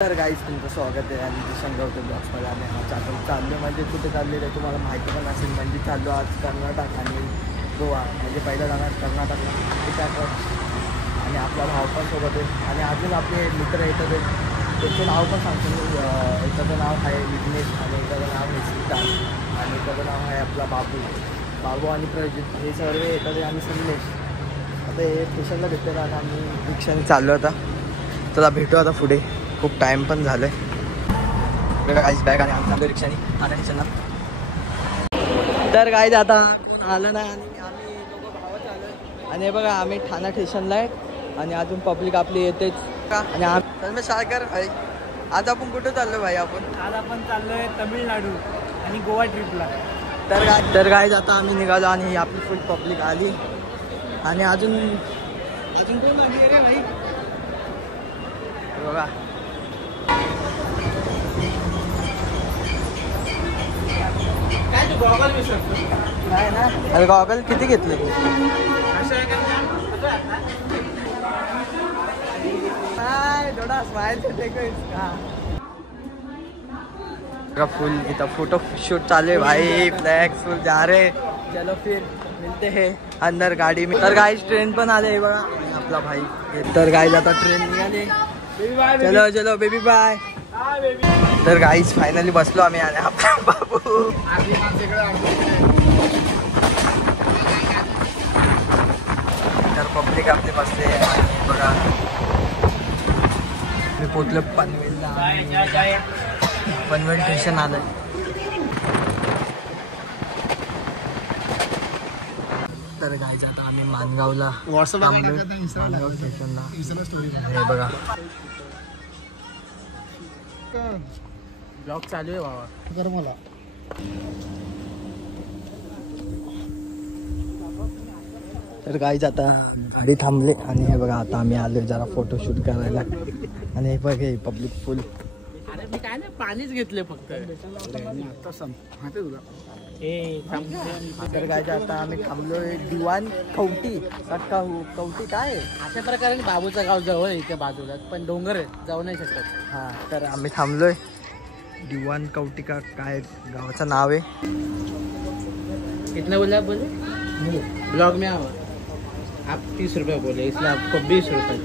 तर गाईज तुमचं स्वागत आहे आणि संगवतो ब्लॉग्समध्ये आणि आज आपण चाललो म्हणजे कुठे चालले ते तुम्हाला माहिती पण असेल. म्हणजे चाललो आज कर्नाटक आणि गोवा. म्हणजे पहिला जाणार कर्नाटकला त्याच्यावर आणि आपला भाव पण सोबत आहे आणि अजून आपले मित्र येतात. त्याचं नाव पण सांगतो मी. एकाचं नाव आहे विघ्नेश आणि एकाचं नाव आहे श्रीकांत आणि एकाचं नाव आहे आपला बाबू आणि प्रजित. हे सर्व येतात आणि संदेश. आता हे स्टेशनला भेटतात आणि आम्ही रिक्षाने चाललो आता. चला भेटू आता पुढे. खूप टाईम पण झालं आहे. गाईज बॅग आणि आम्ही चाललो रिक्षाने ठाणा स्टेशनला. तर गाईज आता आलं नाही आणि आम्ही दोघं भावच आलो आणि हे बघा आम्ही ठाणा स्टेशनला आहे आणि अजून पब्लिक आपली येतेच का. आणि तर सागर भाई आज आपण कुठं चाललो भाई? आज आपण चाललोय तामिळनाडू आणि गोवा ट्रिपला. तर गाईज आता आम्ही निघालो आणि आपली फुल पब्लिक आली आणि अजून कोण आली रे भाई? बघा गॉगल विसरतो नाही ना. अरे गॉगल किती घेतले? थोडा स्माइल फुल इथं फोटो शूट चालू है भाई. फ्लैग फुल जा रहे. चलो फिर मिलते हैं अंदर गाड़ी में. तर गाइस ट्रेन पण आले बघा आपला भाई. तर गाइस आता ट्रेन निघाले. चलो चलो बेबी बाय. तर गाईज फायनली बसलो आम्ही आणि आपला बाबू. तर पब्लिक आपले बसले आणि बघा मी पोचलो पनवेलला. पनवेल स्टेशन आलं. तर गाईज आता आम्ही मानगावला मानगाव स्टेशनला. हे बघा ब्लॉग चालू आहे बाबा. कर मला तर गाईज आता गाडी थांबली आणि हे बघा आता आम्ही आलो जरा फोटोशूट करायला आणि हे बघ हे पब्लिक फुल. अरे मी काय नाही पाणीच घेतले फक्त. तर गाईज आता आम्ही थांबलोय दिवाण कवटी. कवटी काय अशा प्रकारे बाबूचं गाव जवळ इथे बाजूला पण डोंगर आहे जाऊ नाही शकत. हां तर आम्ही थांबलोय दिवाण कवटी का काय गावाचं नाव आहे. कितना बोले आप? बोले ब्लॉग में आओ आप 30 रुपये बोले इसलिए आपको 20 रुपये.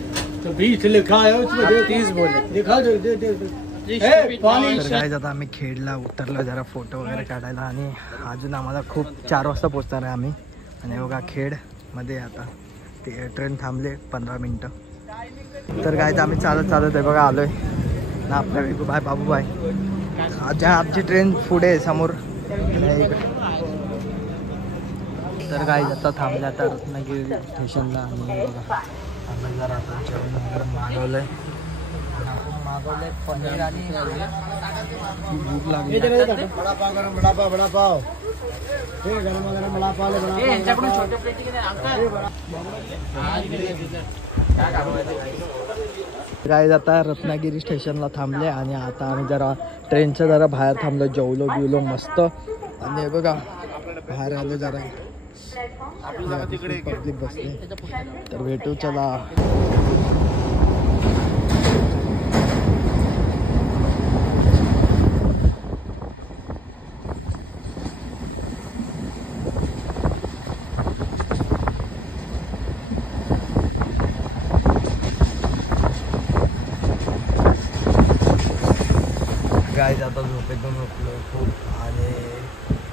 तो 20 लिखा है उसमें 30 बोले दिखा दो. तर गाईज आता आम्ही खेडला उतरलो जरा फोटो वगैरे काढायला आणि अजून आम्हाला खूप 4 वाजता पोचणार आहे आम्ही. आणि बघा खेडमध्ये आता ते ट्रेन थांबले 15 मिनटं. तर गाईज आम्ही चालत आहे बघा आलोय ना आपल्या विकू बाय बाबू बाय. ज्या आमची ट्रेन पुढे आहे समोर. तर गाईज आता थांबले आता रत्नागिरी स्टेशनला आणि बघा आम्ही जरा आता जेवण वगैरे मागवलंय पनीर आणि भूक लागली. गाईज आता रत्नागिरी स्टेशनला थांबले आणि आता आम्ही जरा ट्रेनच्या जरा बाहेर थांबलो. जेवलो बिवलो मस्त आणि हे बघा बाहेर आलो जरा पब्लिक बसले. तर भेटू चला. गाईज आता झोपेतून उठलो खूप आणि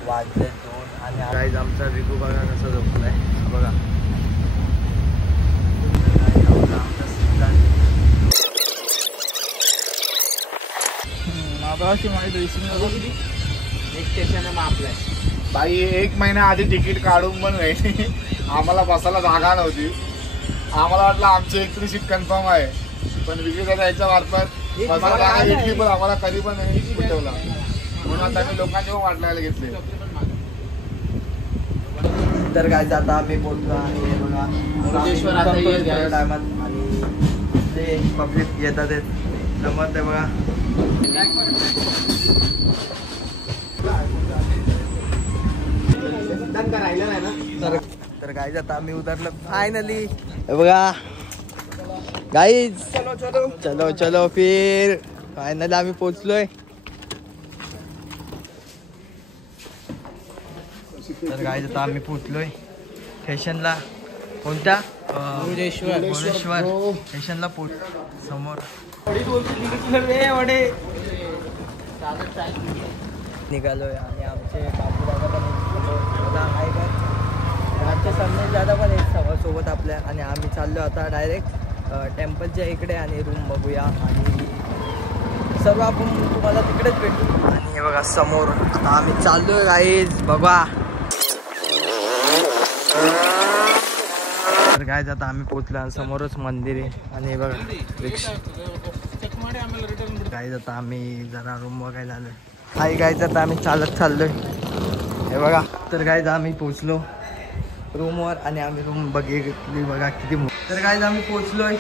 वाजले 2 आणि गाईज आमचा विकू बघा कसा झोपलाय बघा. एक स्टेशन आहे मग आपल्या बाई 1 महिना आधी तिकीट काढून पण नाही. आम्हाला बसायला जागा नव्हती. आम्हाला वाटलं आमची 1 सीट कन्फर्म आहे पण विक्रीचा जायच्या मार्फत बसायला जागा भेटली पण आम्हाला कधी पण नाही उठवला. म्हणून आता आम्ही लोकांचे पण वाट लावायला घेतले. तर गाईज आता आम्ही बोलतो आणि हे बघा टायमात आणि ते पब्लिक येतात जमत आहे बघा. तर गाईज आता आम्ही उतरलो फायनली बघा गाइस चलो चलो चलो फिर फायनली आम्ही पोहोचलोय. तर काय आता आम्ही पोहोचलोय स्टेशनला. कोणत्या? भुवनेश्वर स्टेशनला समोर निघालोय आणि आमचे बाबू दादा पण आमचे संदेश दादा पण एक सोबत आपल्या. आणि आम्ही चाललो आता डायरेक्ट टेम्पलच्या इकडे आणि रूम बघूया आणि सर्व आपण तुम्हाला तिकडेच भेटू. आणि हे बघा समोर आता आम्ही चाललोय गाईज बघा. तर काय आता आम्ही पोहोचलो आणि समोरच मंदिर आहे. आणि बघा रिक्षा काय आता आम्ही जरा रूम बघायला आलोय. काही काय आता आम्ही चालत चाललोय. हे बघा तर काय आम्ही पोहोचलो रूमवर आणि आम्ही रूम बघितली बघा किती. तर काय आम्ही पोहोचलोय.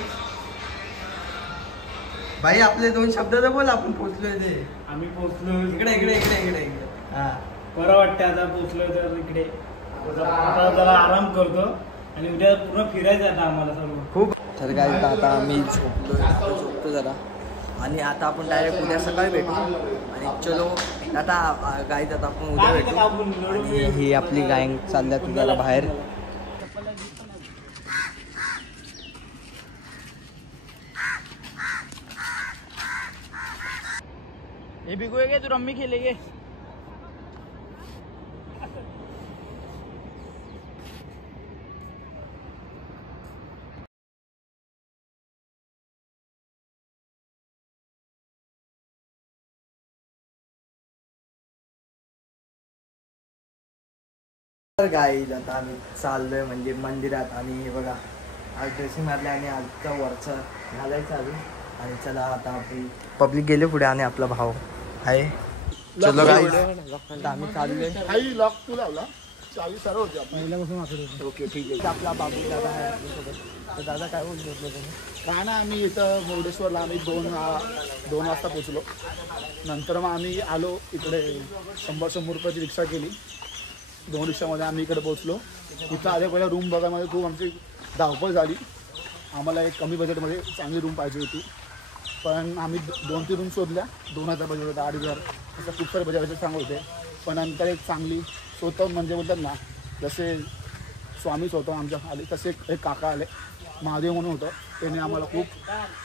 भाई आपले 2 शब्द तर बोल. आपण पोहोचलोय ते. आम्ही पोहोचलो इकडे इकडे इकडे इकडे इकडे. हा बरं वाटतं आता पोहोचलोय तर इकडे. आता जरा आराम करतो आणि उद्या पूर्ण फिरायचं आता आम्हाला सर्व खूप. तर काय आता आम्ही झोपतो जरा आणि आता आपण डायरेक्ट उद्या सकाळी भेटू. आणि चलो आता गाईत आता आपण उद्या भेटू. आणि ही आपली गायंग चालल्यात जरा बाहेर. हे बिगुए गे तू रम्मी खेलेगे. तर गाईज आता आम्ही चाललोय म्हणजे मंदिरात. आणि हे बघा आज ड्रेसिंग मारले आणि आजचा वरचा घालायचं अजून. आणि चला आता आपण पब्लिक गेले पुढे आणि आपला भाव आहे. चलो गाईज आम्ही चाललोय. लॉक तू लावला चावी सर्व होती पहिल्यापासून. ओके ठीक आहे. आपला बाबू दादा आहे आपल्यासोबत. तर दादा काय बोलतो तुम्ही? काय ना आम्ही इथं मुर्डेश्वरला आम्ही 2 वाजता पोचलो. नंतर मग आम्ही आलो इकडे 100 रुपयाची रिक्षा केली. 2 रिक्षामध्ये आम्ही इकडे पोहोचलो. इथं आले पहिला रूम बघायमध्ये खूप आमची धावपळ झाली. आम्हाला एक कमी बजेटमध्ये चांगली रूम पाहिजे होती. पण आम्ही 2-3 रूम शोधल्या. 2000 बजेट होता, 8,000 असं खूप सारे बजेट सांगत होते. पण नंतर एक चांगली स्वतः म्हणजे बोलतात ना जसे स्वामी स्वतः आमच्या आले तसे एक काका आले महादेव म्हणून होतं. त्याने आम्हाला खूप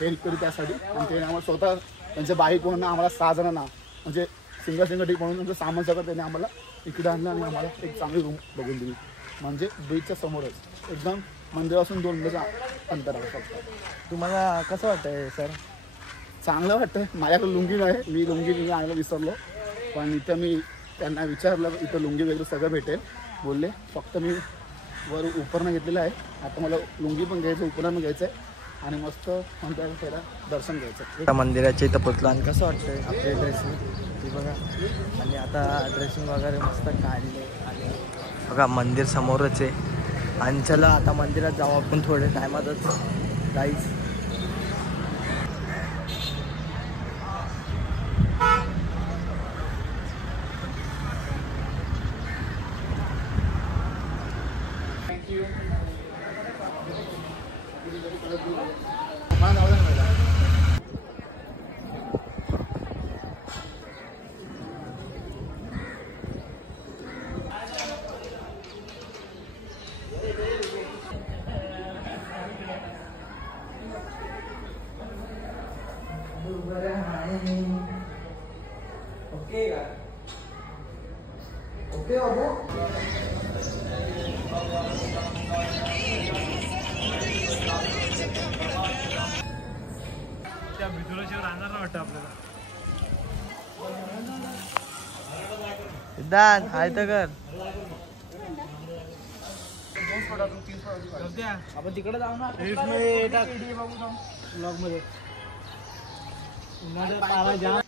हेल्प केली त्यासाठी. आणि त्याने आम्हाला स्वतः त्यांच्या बाईक म्हणून आम्हाला 6 जणांना म्हणजे सिंगल ठीक म्हणून त्यांचं सामान सगळं त्याने आम्हाला इकडे आणलं आणि आम्हाला एक चांगली रूम बघून दिली. म्हणजे बीचच्या समोरच एकदम मंदिरापासून 2 मिनिटाचं अंतर आहे फक्त. तुम्हाला कसं वाटतंय सर? चांगलं वाटतं. माझ्याकडे लुंगी नाही. मी लुंगी आणायला विसरलो. पण इथं मी त्यांना विचारलं इथं लुंगी वगैरे सगळं भेटेल बोलले. फक्त मी वर उपरणं घेतलेलं आहे. आता मला लुंगी पण घ्यायचं उपरण पण घ्यायचं आहे आणि मस्त मंदिराचं पहिला दर्शन घ्यायचं. मंदिराच्या इथं पोचलो आणि कसं वाटतंय आपले ड्रेसिंग ती बघा. आणि आता ड्रेसिंग वगैरे मस्त काढले आणि बघा मंदिर समोरच आहे. आणि चला आता मंदिरात जाऊ आपण थोड्या टायमातच गाईज. ओके का? ओके बाबू. त्या भितुराशिवाय राहणार ना वाटतं आपल्याला. सिद्धांत हाय तर कर. आपण तिकडे जाऊ ना ब्लॉग मध्ये. तारा जाम.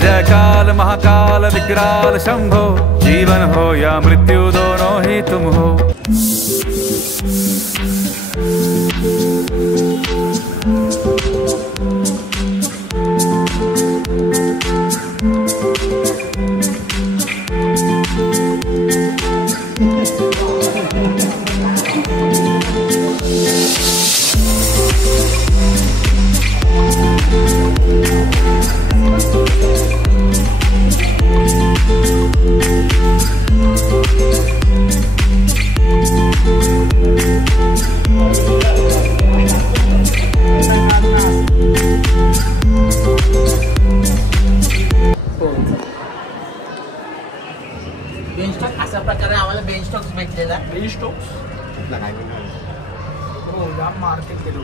जय काल महाकाल विकराल शंभो, जीवन हो या मृत्यु दोनों ही तुम हो. बेंच स्टॉक अशा प्रकारे आम्हाला बेंच स्टॉक भेटलेला. बेंच स्टॉक काय हो जाम मार्केट केलं.